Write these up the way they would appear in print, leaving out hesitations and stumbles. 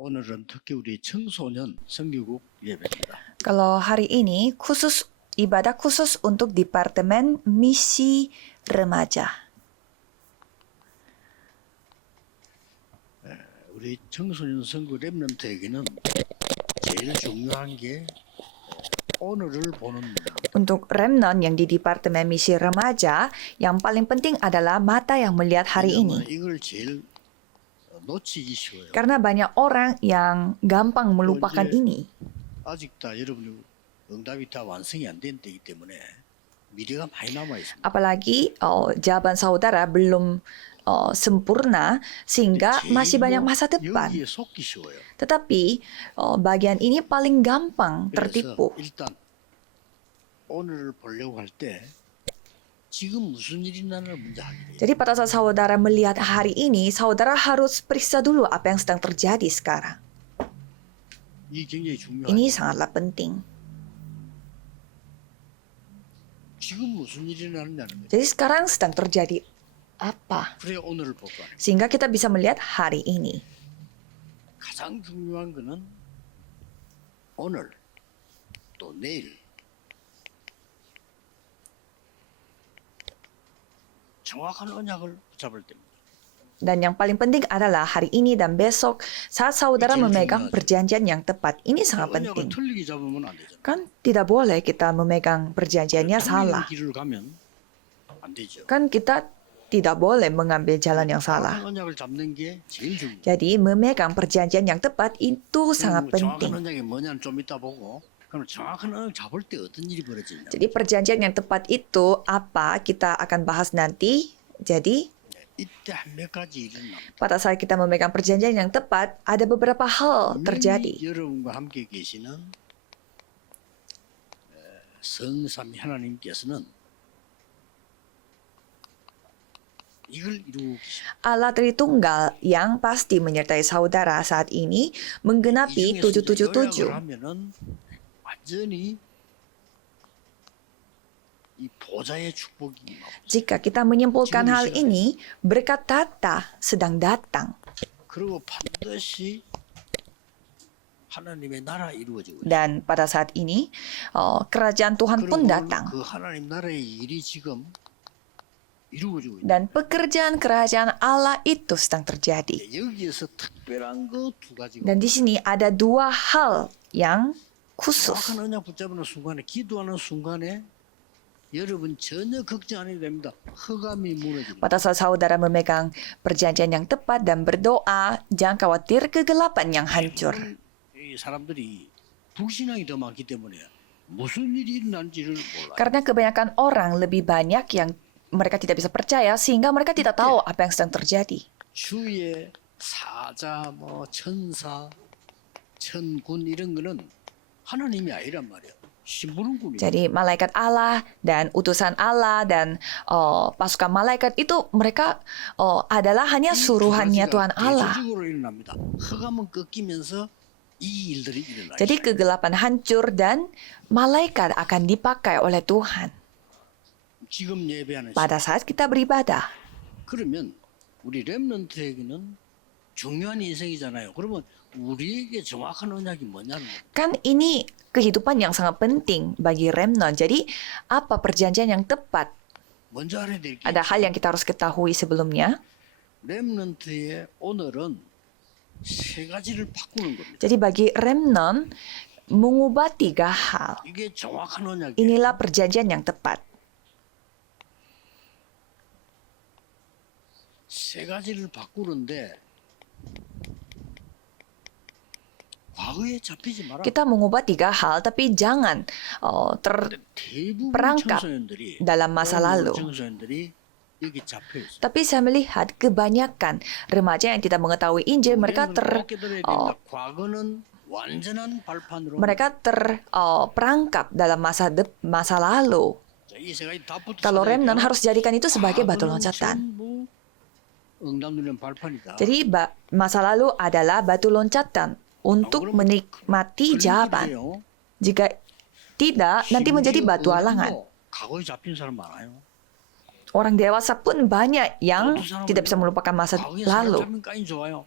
오늘은 특히 우리 청소년 성교국 예배입니다. Kalau hari ini ibadah khusus untuk Departemen Misi Remaja. 우리 청소년 성교 렘넌트에게는 제일 중요한 게 오늘을 보는 눈. Untuk remnon yang di Departemen Misi Remaja, yang paling penting adalah mata yang melihat hari 왜냐하면 ini. 이걸 제일 놓치기 쉬워요. Karena banyak orang yang gampang melupakan 이제 ini. 아직 다 여러분이 응답이 다 완성이 안 된 때이기 때문에 미래가 많이 남아 있습니다. Apalagi jawaban saudara belum sempurna sehingga masih banyak masa depan. 여기에 속기 쉬워요. Tetapi bagian ini paling gampang 그래서 tertipu. 일단 오늘을 보려고 할 때 지금 무슨 일이 나를 먼저 하게 돼요. Jadi pada saat saudara melihat hari ini, saudara harus periksa dulu apa yang sedang terjadi sekarang. 이 굉장히 중요해요. Ini sangatlah penting. 지금 무슨 일이 나느냐는 거예요. Jadi sekarang sedang terjadi apa? 그래 오늘을 볼 거 아니에요. Sehingga kita bisa melihat hari ini. 가장 중요한 거는 오늘 또 내일 정확한 언약을 붙잡을 때입니다. Dan yang paling penting adalah hari ini dan besok saat saudara Ini memegang 중요하죠. perjanjian yang tepat. Ini sangat 언약을 penting. 틀리게 잡으면 안 되잖아요. Kan tidak boleh kita memegang perjanjiannya 틀리는 salah. 길을 가면 안 되죠. Kan kita tidak boleh mengambil jalan yang salah. 정확한 언약을 잡는 게 제일 중요해요. Jadi memegang perjanjian yang tepat itu sangat 정확한 penting. 언약이 뭐냐는 좀 이따 보고 그럼 정확한 언약 잡을 때 어떤 일이 벌어지냐. Jadi perjanjian yang tepat itu apa kita akan bahas nanti. Jadi 이때 한 몇 가지 일은 납니다. pada saat kita memegang perjanjian yang tepat ada beberapa hal terjadi. 여러분과 함께 계시는 성삼위 하나님께서는 이걸 이루고 계십니다. Allah Tritunggal yang pasti menyertai saudara saat ini menggenapi 이 중에서 이제 777. 요약을 하면은 완전히 이 보좌의 축복이 막 Jika kita menyimpulkan hal ini, berkat tata sedang datang. 그리고 반드시 하나님의 나라 이루어지고 있어요. Dan pada saat ini, kerajaan Tuhan pun 그리고 datang. 그 하나님 나라의 일이 지금 이루어지고 있는. Dan pekerjaan kerajaan Allah itu sedang terjadi. 여기에서 특별한 거 두 가지가. Dan di sini ada dua hal yang khusus. 정확한 언약 붙잡는 순간에 기도하는 순간에 여러분 전혀 걱정 안 해도 됩니다. 흑암이 무너집니다. Pada saat saudara memegang perjanjian yang tepat dan berdoa, jangan khawatir kegelapan yang hancur. 이 사람들이 불신앙이 더 많기 때문에 무슨 일이 일어난지를 몰라요. Karena kebanyakan orang lebih banyak yang mereka tidak bisa percaya sehingga mereka tidak tahu apa yang sedang terjadi. 주의 사자, 뭐 천사, 천군 이런 거는 하나님이 아니란 말이에요. 심부름꾼이에요. Jadi malaikat Allah dan utusan Allah dan pasukan malaikat itu mereka adalah hanya suruhannya Tuhan Allah. 대조적으로 일어납니다. 흑암은 꺾이면서 이 일들이 일어나요. Jadi kegelapan hancur dan malaikat akan dipakai oleh Tuhan 지금 예배하는 pada saat kita beribadah. 그러면 우리 렘넌트에게는 중요한 인생이잖아요. 그러면 우리에게 정확한 언약이 뭐냐는 거예요. Kan ini kehidupan yang sangat penting bagi remnon. Jadi apa perjanjian yang tepat? 먼저 알아야 될 게 Ada hal yang kita harus ketahui sebelumnya. 렘넌트의 오늘은 세 가지를 바꾸는 겁니다. Jadi bagi remnon mengubah tiga hal. 이게 정확한 언약이에요. Inilah perjanjian yang tepat. 세 가지를 바꾸는데 과거에 잡히지 마라. Kita mengubah tiga hal, tapi jangan 대부분 perangkap 청소년들이 dalam masa lalu. 청소년들이 여기 잡혀 있어요. Tapi saya melihat kebanyakan remaja yang tidak mengetahui Injil, mereka 과거는 완전한 발판으로 mereka terperangkap dalam masa lalu. 이세 가지 다 붙어 Kalau remnon 있어야 harus jadikan itu sebagai batu 과거는 loncatan. 전부 응답 누리는 발판이다. Jadi masa lalu adalah batu loncatan untuk menikmati 그런 jawaban. 일이에요. Jika tidak, nanti menjadi batu halangan. 과거에 잡힌 사람 많아요. Orang dewasa pun banyak yang 어떤 사람은 tidak bisa melupakan masa 과거에 사람 lalu. 잡힌 까인 좋아요.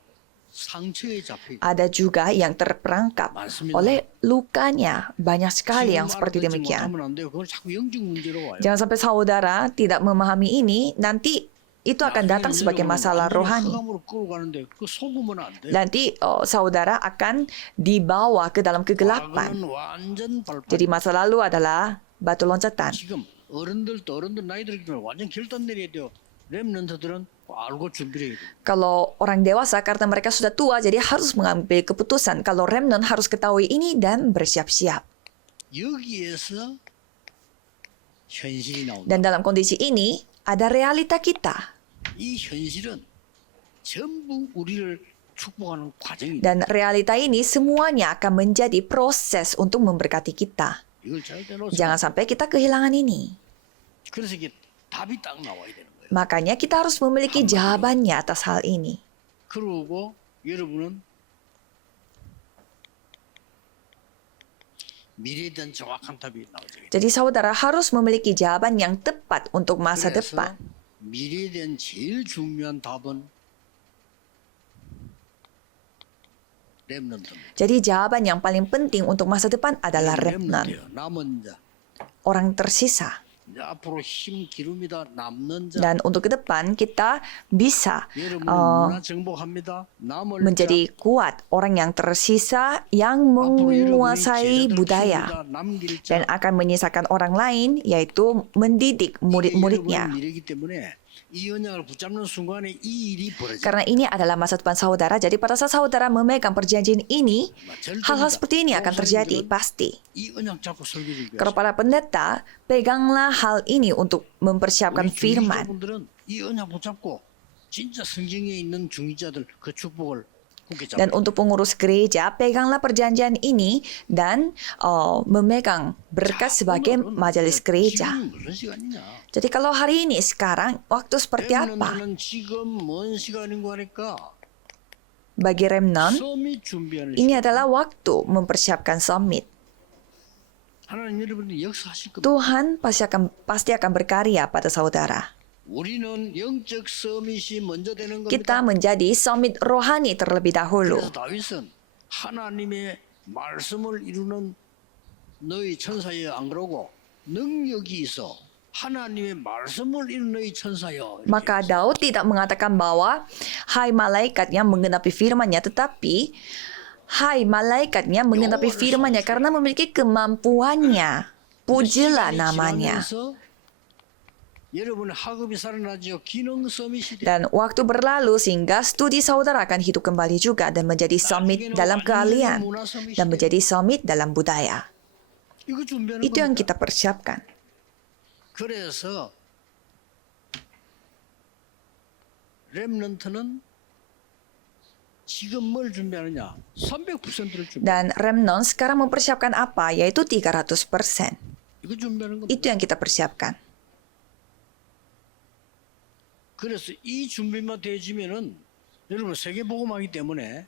상처에 잡혀 Ada juga yang terperangkap 많습니다. oleh lukanya. Banyak sekali yang 지금 seperti 알아듣지 demikian. 못하면 안 돼요. 그건 자꾸 영적 문제로 와요. Jangan sampai saudara tidak memahami ini, nanti itu akan datang sebagai masalah rohani. 흑암으로 끌고 가는데 그 속으면 안 돼. Nanti saudara akan dibawa ke dalam kegelapan. 과거는 완전 발판. Jadi masa lalu adalah batu loncatan. 지금 어른들 나이 들기 전에 완전 결단 내려야 돼요. 렘넌트들은 알고 준비를 해야 돼요. Kalau orang dewasa karena mereka sudah tua, jadi harus mengambil keputusan. Kalau remnant harus ketahui ini dan bersiap-siap. 여기에서 현실이 나온다. Dan dalam kondisi ini ada realita kita. 이 현실은 전부 우리를 축복하는 과정이다. Dan realita ini semuanya akan menjadi proses untuk memberkati kita. 이걸 절대 놓치면 Jangan sampai kita kehilangan ini. 그래서 이게 답이 딱 나와야 되는 거예요. Makanya kita harus memiliki jawabannya atas hal ini. 그러고 여러분은 미래에 대한 정확한 답이 나오죠. Jadi saudara harus memiliki jawaban yang tepat untuk masa 그래서 depan. 미래에 대한 제일 중요한 답은 렘넌트입니다. Jadi jawaban yang paling penting untuk masa depan adalah remnant. 남은 자. Orang tersisa. 이제 앞으로 힘 기릅니다. 남는 자. Dan untuk ke depan kita bisa 여러분은 문화 정복합니다. 남을 자. menjadi kuat. Orang yang tersisa yang 앞으로 여러분이 menguasai 제자들 budaya. 키웁니다. 남길 자. Dan akan menyisakan orang lain, yaitu mendidik 이게 murid-muridnya. 여러분의 미래이기 때문에 이 언약을 붙잡는 순간에 이 일이 벌어져요. Karena ini adalah masa depan saudara, jadi pada saat saudara memegang perjanjian ini, hal-hal seperti ini akan terjadi, pasti. 이 언약 잡고 설교를 Kalau para pendeta, peganglah hal ini untuk mempersiapkan firman. 분들은 이 언약 붙잡고 진짜 성경에 있는 중직자들 그 축복을 굳게 Dan 잡고 untuk pengurus gereja, peganglah perjanjian ini dan memegang berkat sebagai majelis gereja. 지금 무슨 시간이냐? Jadi kalau hari ini, sekarang, waktu seperti apa? 렘넌트는 지금 뭔 시간인 거 하니까 Bagi remnant, 서밋 준비하는 ini 시간. adalah waktu mempersiapkan summit. 하나님 여러분들 역사하실 겁니다. Tuhan pasti akan berkarya pada saudara. 우리는 영적 서밋이 먼저 되는 겁니다. Kita menjadi summit rohani terlebih dahulu. 그래서 다윗은 하나님의 말씀을 이루는 너희 천사여 안 그러고 능력이 있어 하나님의 말씀을 이루는 너희 천사여. 이렇게 Maka Daud tidak mengatakan bahwa hai malaikat yang menggenapi firman-Nya, tetapi hai malaikat-Nya menggenapi firman-Nya karena memiliki kemampuannya. Pujilah namanya. 지나면서 여러분의 학업이 살아나지요. 기능 서밋이 돼. Dan waktu berlalu sehingga studi saudara akan hidup kembali juga dan menjadi summit dalam keahlian dan menjadi summit dalam budaya. 이거 준비하는 Itu yang 겁니다. kita persiapkan. 그래서 렘넌트는 지금 뭘 준비하느냐? 300%를 준비. Dan remnant sekarang mempersiapkan apa? Yaitu 300%. 이거 준비하는 겁니다. Itu yang kita persiapkan. 그래서 이 준비만 되어지면은 여러분 세계 복음하기 때문에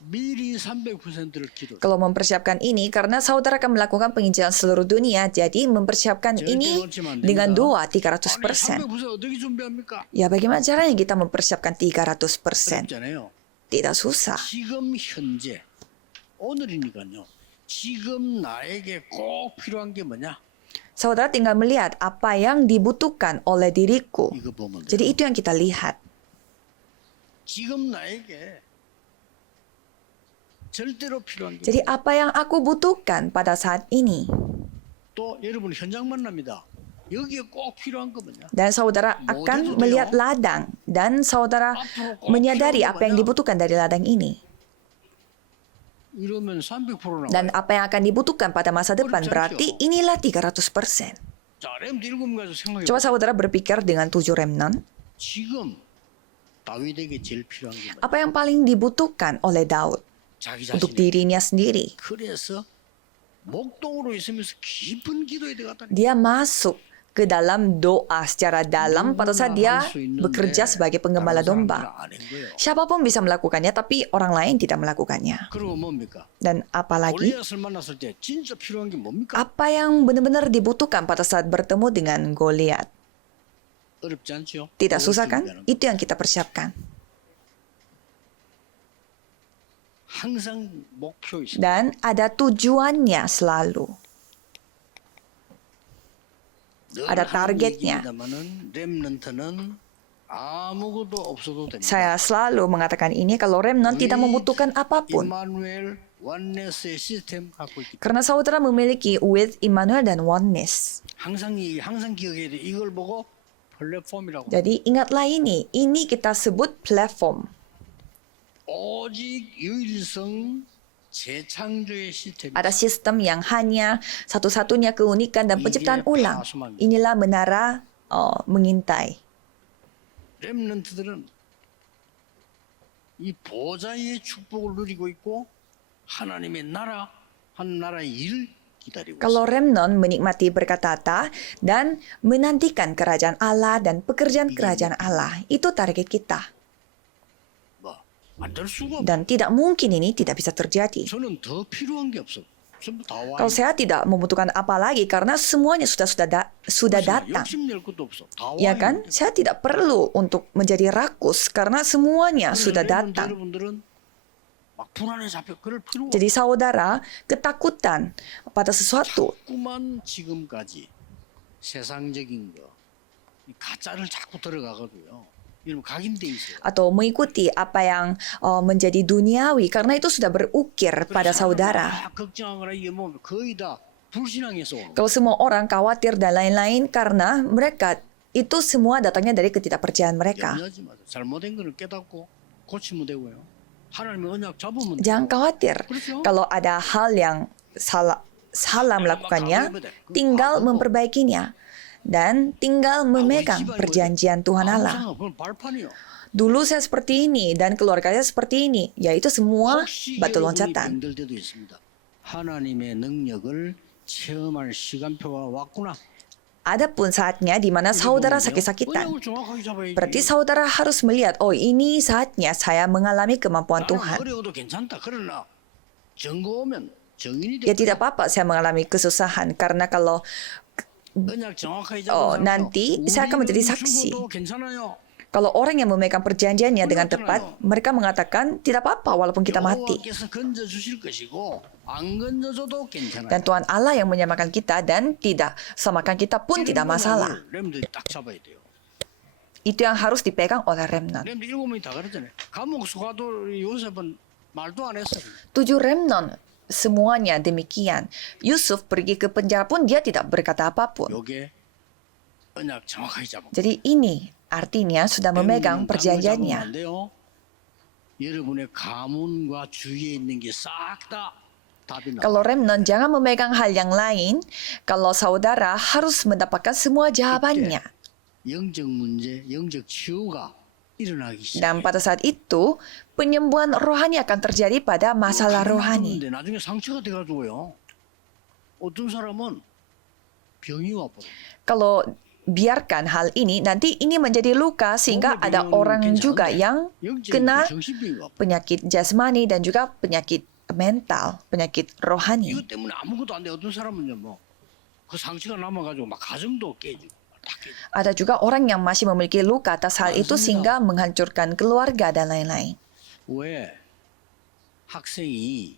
미리 300%를 기도. Kalau mempersiapkan ini, karena saudara akan melakukan penginjilan seluruh dunia, jadi mempersiapkan ini dengan doa 300%. 300% 어떻게 준비합니까? Ya bagaimana caranya kita mempersiapkan 300%? 어렵잖아요. Tidak susah. 지금 현재 오늘이니까요. 지금 나에게 꼭 필요한 게 뭐냐? Saudara tinggal melihat apa yang dibutuhkan oleh diriku. 이거 보면 돼요. Jadi itu yang kita lihat. 지금 나에게 절대로 필요한 게 Jadi apa yang aku butuhkan pada saat ini. 또 여러분 현장 만납니다. 여기에 꼭 필요한 거 뭐냐? Dan saudara akan melihat ladang. Dan saudara menyadari apa yang dibutuhkan dari ladang ini. 이러면 300% 나와요. Dan apa yang akan dibutuhkan pada masa depan. Berarti inilah 300%. 자, 렘 일곱 가지고 생각해. Coba saudara berpikir dengan 7 remnant. 지금 다윗에게 제일 필요한 게 뭐냐? Apa yang paling dibutuhkan oleh Daud 자기 untuk 자신이. dirinya sendiri. 그래서 목동으로 있으면서 깊은 기도에 들어갔다. Dia masuk ke dalam doa secara dalam pada saat dia bekerja sebagai penggembala domba. Siapapun bisa melakukannya, tapi orang lain tidak melakukannya. 그리고 뭡니까? Dan apalagi, 골리앗을 만났을 때 진짜 필요한 게 뭡니까? apa yang benar-benar dibutuhkan pada saat bertemu dengan Goliat? 어렵지 않죠? Tidak 그걸 susah kan? 준비하는 거. Itu yang kita persiapkan. 항상 목표 있습니다. dan ada tujuannya selalu. 늘 ada 하는 targetnya. 얘기입니다마는 렘넌트는 아무것도 없어도 됩니다. Saya selalu mengatakan ini kalau remnant tidak membutuhkan apapun. 임마누엘 원네스의 시스템 갖고 있기 때문에 Karena saudara memiliki with Immanuel dan oneness. 항상 기억해야 돼. 이걸 보고 플랫폼이라고. Jadi ingatlah ini kita sebut platform. 오직 유일성 재창조의 시스템. Ada sistem yang hanya satu-satunya keunikan dan penciptaan ulang. Inilah menara mengintai. 렘넌트들은 이 보좌의 축복을 누리고 있고 하나님의 나라 한 나라의 일을 기다리고 Kalau 있습니다. remnant menikmati berkat tahta dan menantikan kerajaan Allah dan pekerjaan kerajaan Allah, itu target kita. 뭐안될 수가 없어. Dan tidak mungkin ini tidak bisa terjadi. 저는 더 필요한 게 없어. 전부 다 와. Kalau saya tidak membutuhkan apa lagi karena semuanya sudah datang. 욕심낼 것도 없어. 다 와. Ya kan? Saya tidak perlu untuk menjadi rakus karena semuanya sudah datang. 여러분들은 막 불안에 잡혀 그럴 필요가 없어. Jadi saudara, ketakutan pada sesuatu 자꾸만 지금까지 세상적인 거, 이 가짜를 자꾸 들어가거든요. 이러면 각인돼 있어요. atau mengikuti apa yang menjadi duniawi karena itu sudah berukir pada saudara. 막 걱정하거나 이게 뭐 거의 다 불신앙에서 오는 거예요. Kalau semua orang khawatir dan lain-lain karena mereka itu semua datangnya dari ketidakpercayaan mereka. 염려하지 마세요. 잘못된 거를 깨닫고 고치면 되고요. 하나님의 언약 잡으면 돼요. Jangan khawatir. 그렇죠? Kalau ada hal yang salah melakukannya, tinggal memperbaikinya dan tinggal memegang perjanjian Tuhan Allah. 항상 그건 발판이요. Dulu saya seperti ini dan keluarga saya seperti ini, yaitu semua 혹시 batu 여러분이 loncatan. 병들 때도 있습니다. 하나님의 능력을 체험할 시간표가 왔구나. Adapun saatnya di mana saudara sakit-sakitan. 언약을 정확하게 잡아야지. Berarti saudara harus melihat, oh ini saatnya saya mengalami kemampuan 나는 Tuhan. 어려워도 괜찮다. 그러나 정거 오면 정인이 Ya 돼. tidak apa-apa saya mengalami kesusahan karena kalau 언약 정확하게 잡은 Oh, 사람도 nanti saya akan menjadi 우리는 saksi. 죽어도 괜찮아요. Kalau orang yang memegang perjanjiannya dengan tepat, mereka mengatakan tidak apa-apa walaupun kita mati. 여호와께서 건져 주실 것이고 안 건져줘도 괜찮아요. Dan Tuhan Allah yang menyamakan kita dan tidak samakan kita pun tidak masalah. 렘들이 딱 잡아야 돼요. Itu yang harus dipegang oleh remnant. 렘들 7명이 다 그랬잖아요. 감옥 수가도 요셉은 말도 안 했어요. 7 remnant semuanya demikian. Yusuf pergi ke penjara pun dia tidak berkata apapun. 요게 언약 정확하게 잡은 거예요. Jadi ini artinya sudah memegang perjanjiannya. 안 돼요. 여러분의 가문과 주위에 있는 게 싹 다 답이 나. Kalau remnant jangan memegang hal yang lain. Kalau saudara harus mendapatkan semua jawabannya. 영적 문제, 영적 치유가 일어나기 시작해요. Dan pada saat itu, penyembuhan rohani akan terjadi pada masalah rohani. 근데 나중에 상처가 돼가지고요. 어떤 사람은 병이 와버려. Kalau biarkan hal ini, nanti ini menjadi luka sehingga ada orang juga yang kena 정신병이 와버려. penyakit jasmani dan juga penyakit mental, penyakit rohani. 이것 때문에 아무것도 안 돼. 어떤 사람은요, 그 상처가 남아가지고 막 가정도 깨지고 다 깨지고. Ada juga orang yang masih memiliki luka atas hal itu sehingga menghancurkan keluarga dan lain-lain. 왜 학생이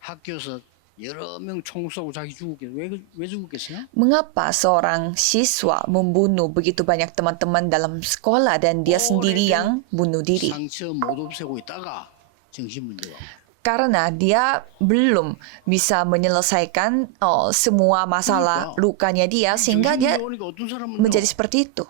학교에서 여러 명 총 쏘고 자기 죽었겠어요? 왜 죽었겠어요? Mengapa seorang siswa membunuh begitu banyak teman-teman dalam sekolah dan dia sendiri yang bunuh diri? 상처 못 없애고 있다가 정신 문제가 와요. Karena dia belum bisa menyelesaikan semua masalah lukanya dia sehingga dia 정신 문제 오니까 어떤 사람은 menjadi seperti itu.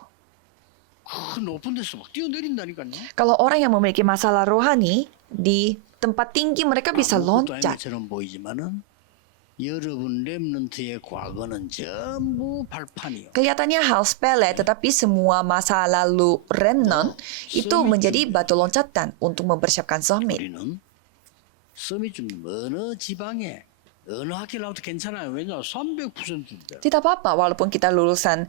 그 높은 데서 막 뛰어내린다니까요. Kalau orang yang memiliki masalah rohani di tempat tinggi mereka bisa 아무것도 아닌 loncat. 것처럼 보이지만은 여러분 렘넌트의 과거는 전부 발판이요. Kelihatannya hal sepele tetapi semua masa lalu remnant itu menjadi batu loncatan untuk mempersiapkan summit. 우리는 서밋 중 어느 지방에 어느 학교 나와도 괜찮아요. 왜냐 300%인데. Tidak apa-apa walaupun kita lulusan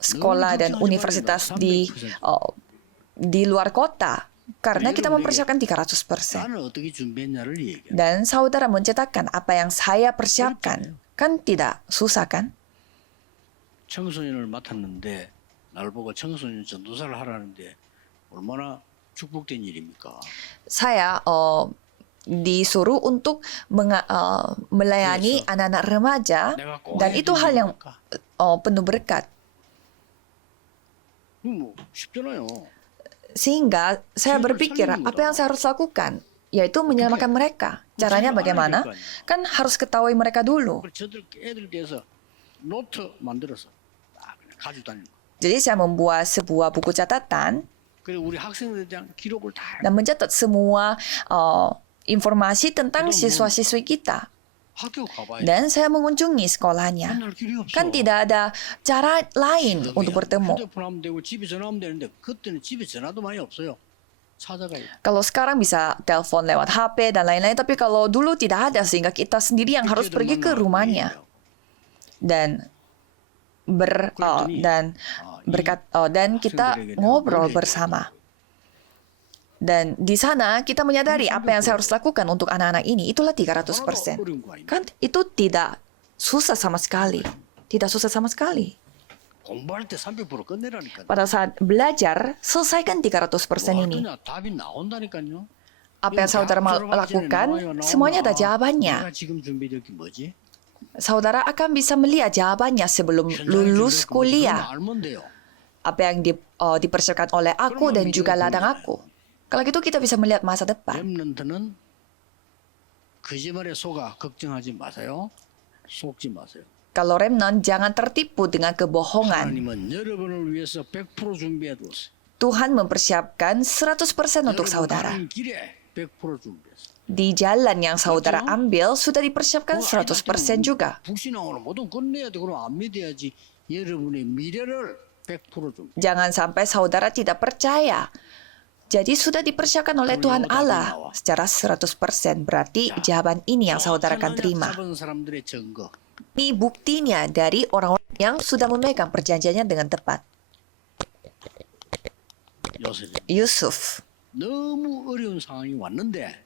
sekolah dan universitas di luar kota karena kita mempersiapkan 300%. 나는 어떻게 준비했냐를 얘기해. Dan saudara mencetakkan apa yang saya persiapkan. Kan tidak susah kan? 청소년을 맡았는데 날 보고 청소년 전도사를 하라는데 얼마나 축복된 일입니까? Saya disuruh untuk melayani anak-anak remaja 내가 꼭 dan 해야 itu hal 되는 yang 일입니까? penuh berkat. 뭐 쉽잖아요. Sehingga saya Siapa berpikir saling apa yang mudah. saya harus lakukan, yaitu menyelamatkan mereka. Caranya Saya bagaimana? al아야 될 거 아니야. Kan harus ketahui mereka dulu. 그래서 저들 애들 대해서 노트 만들어서 딱 그냥 가지고 다니는 거. Jadi saya membuat sebuah buku catatan 그리고 우리 학생들에 대한 기록을 다 dan mencatat semua informasi tentang siswa-siswi kita. 학교 가봐야 Dan saya mengunjungi sekolahnya. 만날 길이 없어. Kan tidak ada cara lain untuk bertemu. 휴대폰 하면 되고 집에 전화하면 되는데 그때는 집에 전화도 많이 없어요. 찾아가야 돼. Kalau sekarang bisa telepon lewat HP dan lain-lain, tapi kalau dulu tidak ada sehingga kita sendiri yang harus pergi ke rumahnya dan dan kita ngobrol bersama. Dan di sana kita menyadari apa yang saya harus lakukan untuk anak-anak ini, itulah 300%. Kan itu tidak susah sama sekali. Tidak susah sama sekali. 공부할 때 300% 끝내라니까. Pada saat belajar, selesaikan 300% ini. 그냥 답이 나온다니까요. Apa yang saudara lakukan, semuanya ada jawabannya. 내가 지금 준비될 게 뭐지? Saudara akan bisa melihat jawabannya sebelum lulus kuliah. 알면 돼요. Apa yang dipersiapkan oleh aku dan juga ladang aku. Kalau gitu kita bisa melihat masa depan. 렘넌트는 거짓말에 속아 걱정하지 마세요. 속지 마세요. Kalau remnant, jangan tertipu dengan kebohongan. 하나님은 여러분을 위해서 100% 준비해 뒀어요. Tuhan mempersiapkan 100% untuk 여러분 saudara. 가는 길에 100% 준비했어요. Di jalan yang saudara ambil sudah dipersiapkan 100% juga. 불신앙으로 모든 끝내야 돼. 그럼 안 믿어야지. 여러분의 미래를 100% 준비. Jangan sampai saudara tidak percaya. Jadi sudah dipersiapkan oleh Tuhan Allah secara 100%. Berarti jawaban ini yang saudara akan terima. 잡은 사람들의 증거. Ini buktinya dari orang-orang yang sudah memegang perjanjiannya dengan tepat. 요셉이 Yusuf, 너무 어려운 상황이 왔는데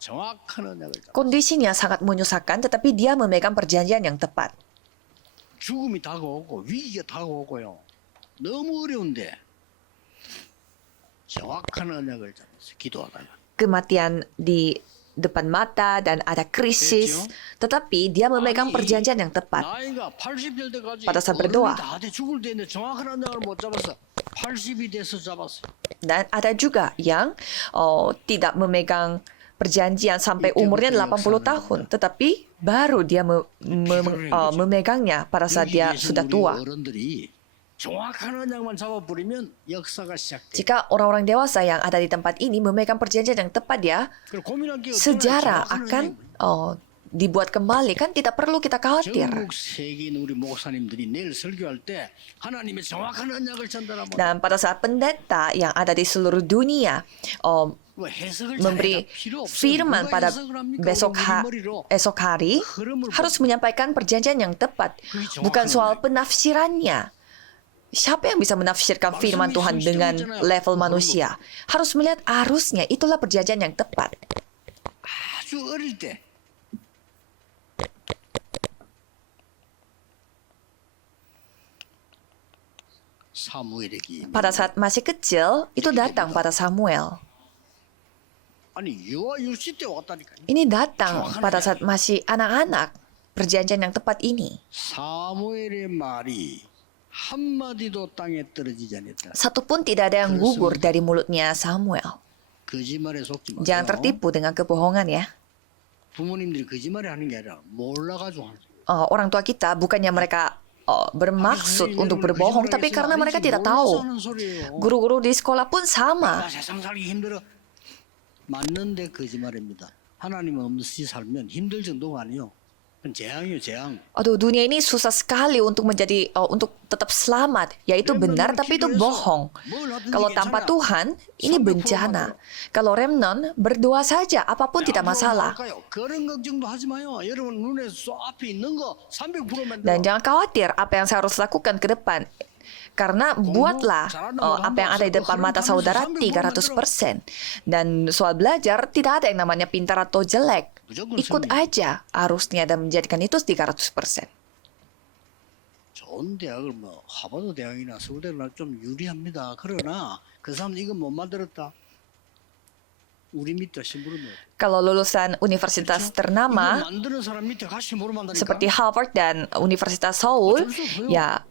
정확한 언약을 잡아. kondisinya sangat menyusahkan tetapi dia memegang perjanjian yang tepat. 죽음이 다가오고 위기가 다가오고요. 너무 어려운데 정확한 언약을 잡았어요. 기도하다가. Kematian di depan mata dan ada krisis, tetapi dia memegang perjanjian yang tepat. 나이가 80일 때까지 Pada saat berdoa. 다돼 죽을 때인데 정확한 언약을 못 잡았어. 80이 돼서 잡았어. Dan ada juga yang tidak memegang perjanjian sampai umurnya 80 tahun, tetapi baru dia memegangnya pada saat dia 여기에서 sudah 우리 tua. 어른들이 정확한 언약만 잡아버리면 역사가 시작돼. Jika orang-orang dewasa yang ada di tempat ini memegang perjanjian yang tepat ya, 고민할 게 없잖아요. sejarah 정확한 akan 언약. dibuat kembali. Kan tidak perlu kita khawatir. 전국 세계 있는 우리 목사님들이 내일 설교할 때 하나님의 정확한 언약을 전달하면 Dan pada saat pendeta yang ada di seluruh dunia 뭐 해석을 memberi 잘해도 필요 없어요. firman 누가 pada 해석을 합니까? 우리 머리로. esok hari, harus menyampaikan perjanjian yang tepat. Bukan soal penafsirannya. Siapa yang bisa menafsirkan firman Tuhan dengan level manusia? Harus melihat arusnya, itulah perjanjian yang tepat. 아주 어릴 때 사무엘에게 Pada saat masih kecil, itu datang pada Samuel. 아니 유아 유시 때 왔다니까요. Ini datang pada saat masih anak-anak. Perjanjian yang tepat ini. 사무엘의 말이 한마디도 땅에 떨어지지 않았다. Satupun tidak ada yang gugur dari mulutnya Samuel. 거짓말에 속지 마세요. Jangan tertipu dengan kebohongan ya. 부모님들이 거짓말을 하는 게 아니라 몰라가지고 하는 거예요. Orang tua kita bukannya mereka bermaksud untuk berbohong, tapi karena mereka tidak tahu. Guru-guru di sekolah pun sama. 세상 살기 힘들어. 맞는데 거짓말입니다. 하나님 없이 살면 힘들 정도가 아니요. 그건 재앙이에요, 재앙. Aduh, dunia ini susah sekali untuk menjadi untuk tetap selamat, yaitu benar tapi itu bohong. Kalau tanpa Tuhan, ini bencana. Kalau remnon, berdoa saja, apapun tidak masalah. 그런 걱정도 하지 마요. 여러분 눈에 쏙 앞에 있는 거 300%만 Dan jangan khawatir apa yang saya harus lakukan ke depan. Karena buatlah apa yang ada di depan mata saudara 300%. Dan soal belajar, tidak ada yang namanya pintar atau jelek. Ikut aja arusnya dan menjadikan itu 300%. 좋은 대학을 뭐 하버드 대학이나 서울대나 좀 유리합니다. 그러나 그 사람 이거 못 만들었다. 우리 밑에 심부름 해. Kalau lulusan universitas ternama 이거 만드는 사람 밑에 같이 심부름 한다니까. seperti Harvard dan Universitas Seoul, ya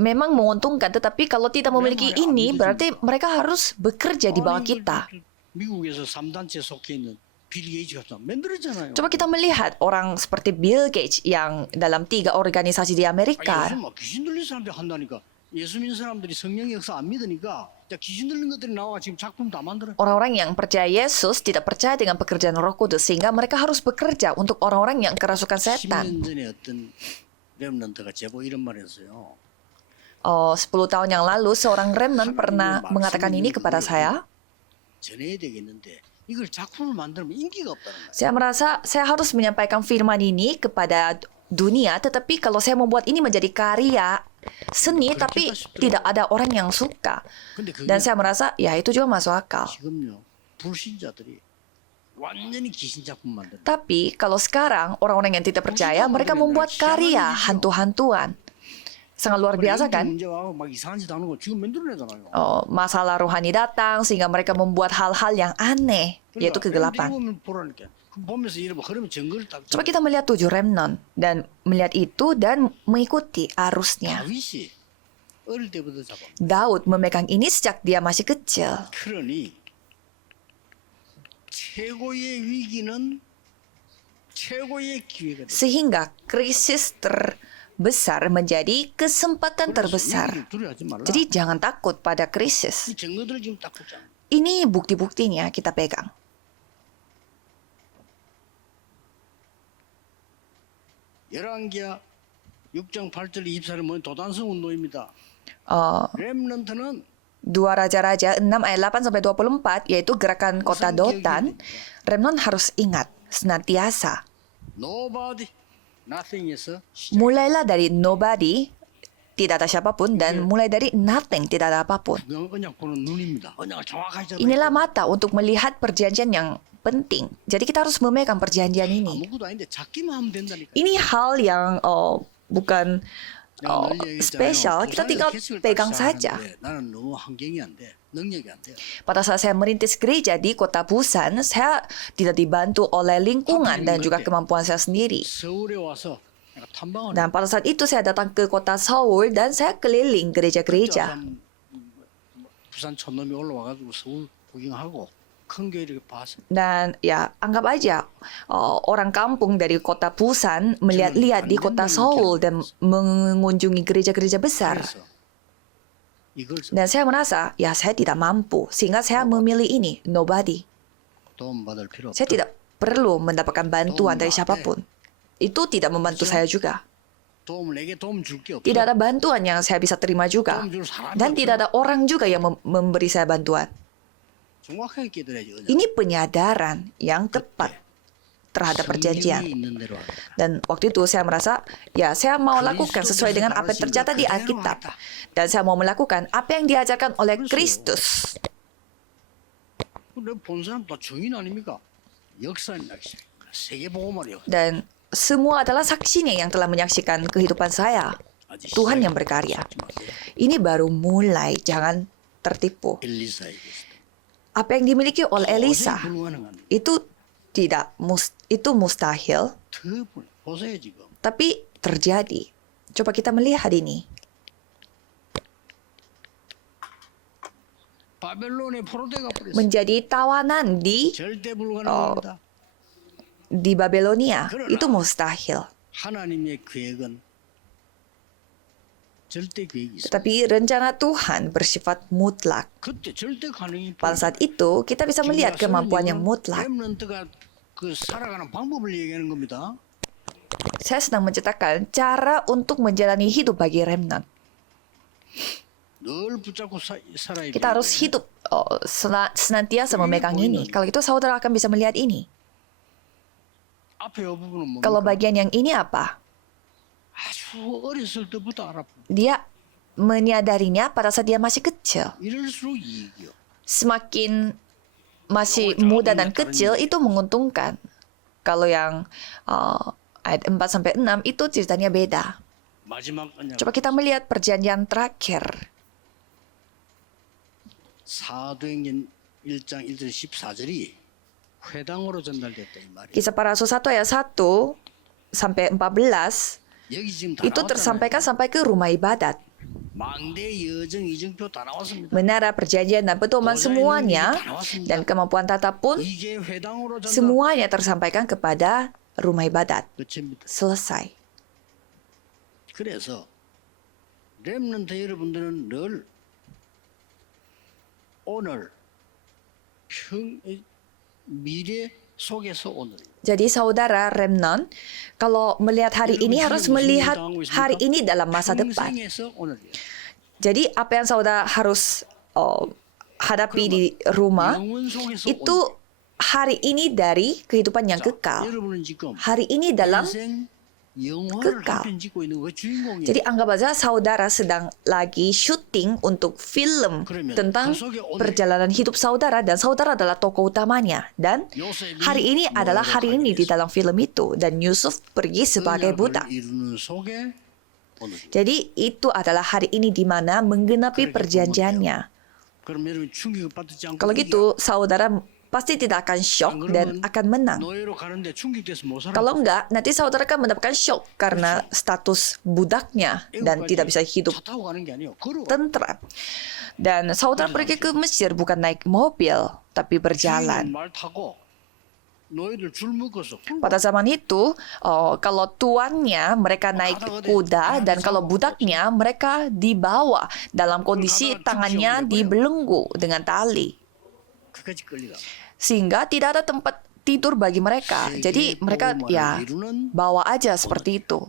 memang menguntungkan. Tetapi kalau tidak memiliki ini, berarti mereka harus bekerja di bawah kita. 미국에서 3단체 속해 있는 빌 게이츠가 만들었잖아요. Coba kita melihat orang seperti Bill Gates yang dalam 3 organisasi di Amerika. 요즘 막 귀신 들린 사람들이 한다니까. 예수 믿는 사람들이 성령의 역사 안 믿으니까 귀신 들린 것들이 나와 지금 작품 다 만들어. Orang-orang yang percaya Yesus tidak percaya dengan pekerjaan Roh Kudus sehingga mereka harus bekerja untuk orang-orang yang kerasukan setan. 10년 전에 어떤 렘넌트가 제보 이런 말했어요. 10 tahun yang lalu seorang remnant pernah mengatakan ini kepada saya. 전해야 되겠는데 이걸 작품을 만들면 인기가 없다는 거예요. Saya merasa saya harus menyampaikan firman ini kepada dunia, tetapi kalau saya membuat ini menjadi karya seni tapi tidak ada orang yang suka. 근데 그게 Dan saya merasa ya itu juga masuk akal. 지금요 불신자들이 완전히 귀신 작품 만드는. Tapi kalau sekarang orang-orang yang tidak percaya mereka membuat karya hantu-hantuan. Sangat luar biasa kan? 문제와 막 이상한 짓 하는 거 지금 만들어내잖아요. Masalah rohani datang sehingga mereka membuat hal-hal yang aneh, yaitu kegelapan. 보라니까. 보면서 이러면 흐르면 정글을 딱. Coba kita melihat 7 remnant dan melihat itu dan mengikuti arusnya. 다윗이 어릴 때부터 잡아. Daud memegang ini sejak dia masih kecil. 그러니 최고의 위기는 최고의 기회가 돼. Sehingga krisis terbesar menjadi kesempatan terbesar. 두려워하지 말라. Jadi jangan takut pada krisis. 이 증거들을 지금 딱 보자. Ini bukti-buktinya kita pegang. 열왕기하 6장 8절 24를 보면 도단성 운동입니다. 렘넌트는 2 Raja-Raja 6 ayat 8 sampai 24 yaitu gerakan kota Dotan. Remnant harus ingat senantiasa. nobody, nothing에서 Mulailah dari nobody, tidak ada siapapun, dan mulai dari nothing, tidak ada apapun. 언약 보는 눈입니다. 언약을 정확하게 잡아야 Inilah mata untuk melihat perjanjian yang penting. Jadi kita harus memegang perjanjian ini. 아무것도 아닌데 잡기만 하면 된다니까. Ini hal yang bukan spesial, kita tinggal pegang saja. 나는 너무 환경이 안 돼. 능력이 안 돼. Pada saat saya merintis gereja di kota Busan, saya tidak dibantu oleh lingkungan dan juga kemampuan saya sendiri. 서울에 와서 내가 탐방을 Dan pada saat itu saya datang ke kota Seoul dan saya keliling gereja-gereja. 부산 촌놈이 올라와가지고 서울 구경하고 큰 교회 이렇게 봤어. Dan ya anggap aja orang kampung dari kota Busan melihat-lihat di kota Seoul dan mengunjungi gereja-gereja besar. 그래서 이걸 Dan saya merasa ya saya tidak mampu sehingga saya memilih ini, nobody. 도움받을 필요 없다. Saya tidak perlu mendapatkan bantuan dari siapapun. Itu tidak membantu saya juga. 내게 도움 줄 게 없어. Tidak ada bantuan yang saya bisa terima juga. 도움 줄 사람이 Dan tidak ada orang juga yang memberi saya bantuan. 정확하게 깨달아야지. Ini penyadaran yang tepat terhadap perjanjian. 성경에 있는 대로 하라. Dan waktu itu saya merasa, ya saya mau lakukan sesuai dengan apa yang tercatat di Alkitab. Dan saya mau melakukan apa yang diajarkan oleh Kristus. 내가 본 사람 다 증인 아닙니까? 역사입니다. 세계 보고 말이요. Dan semua adalah saksinya yang telah menyaksikan kehidupan saya. Tuhan yang berkarya. Ini baru mulai, jangan tertipu. 엘리사에게 Apa yang dimiliki oleh Elisa 불가능한 itu itu mustahil, 보세요 지금. tapi terjadi. Coba kita melihat ini. 바벨론의 포로대가 버렸어. Menjadi tawanan 절대 불가능합니다. di Babelonia itu mustahil. 하나님의 계획은 절대 계획이 있어. Tetapi rencana Tuhan bersifat mutlak. 그때 절대 가능이. Pada saat itu kita bisa melihat kemampuan yang mutlak. 렘넌트가 그 살아가는 방법을 얘기하는 겁니다. Saya sedang menceritakan cara untuk menjalani hidup bagi remnant. 늘 붙잡고 살아야 돼. Kita harus hidup senantiasa memegang ini. Kalau itu saudara akan bisa melihat ini. 앞에 이 부분은 뭡니까? Kalau bagian yang ini apa? 아주 어렸을 때부터 알아. Dia menyadarinya pada saat dia masih kecil. 이럴수록 이익이요. Semakin masih muda dan kecil itu menguntungkan. Kalau yang ayat 4 sampai 6 itu ceritanya beda. 마지막 언약. Coba kita melihat perjanjian terakhir. 사도행전 1장 1절 14절이 회당으로 전달됐다 이 말이에요. Kisah Para Rasul 1 ayat 1 sampai 14 여기 지금 다 itu 나왔잖아요. tersampaikan sampai ke rumah ibadat. 망대 여정 이정표 다 나왔습니다. Menara perjanjian dan pedoman semuanya dan kemampuan tata pun 이게 회당으로 전달 semuanya tersampaikan kepada rumah ibadat. 끝입니다. Selesai. 그래서 렘넌트 여러분들은 늘 오늘 미래 속에서 오늘 Jadi saudara remnon, kalau melihat hari ini harus melihat hari ini dalam masa depan. 평생에서 오늘이에요. Jadi apa yang saudara harus hadapi di rumah 영원 속에서 itu hari ini dari kehidupan yang 오늘. kekal. 여러분은 지금 Hari ini dalam 인생 영화를 kekal. 한편 짓고 있는 그 주인공이에요. Jadi anggap aja saudara sedang lagi syuting untuk film tentang perjalanan hidup saudara dan saudara adalah tokoh utamanya. Dan hari ini adalah hari ini di dalam film itu dan Yusuf pergi sebagai budak. 이루는 속에 오늘. Jadi itu adalah hari ini di mana menggenapi perjanjiannya. 그럼 여러분 충격을 받지 않고 Kalau gitu saudara pasti tidak akan shock dan akan menang. 노예로 가는데 충격돼서 못 살아. Kalau enggak, nanti saudara akan mendapatkan shock karena status budaknya dan tidak bisa hidup 차 타고 가는 게 아니에요. 걸어. tentram. Dan saudara pergi ke Mesir bukan naik mobil, tapi berjalan. 말 타고 노예들 줄 묶어서 Pada zaman itu, kalau tuannya mereka naik kuda dan kalau budaknya mereka dibawa dalam kondisi tangannya dibelenggu dengan tali. 끝까지 끌리가. Sehingga tidak ada tempat tidur bagi mereka. Jadi mereka ya bawa aja seperti itu.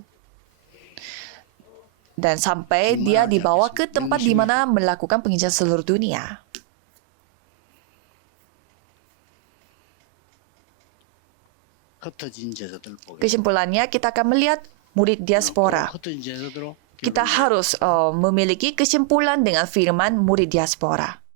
Dan sampai dia dibawa ke tempat di mana melakukan penginjilan seluruh dunia. 흩어진 제자들 보게. Kesimpulannya kita akan melihat murid diaspora. 흩어진 제자들로 Kita harus memiliki kesimpulan dengan firman murid diaspora.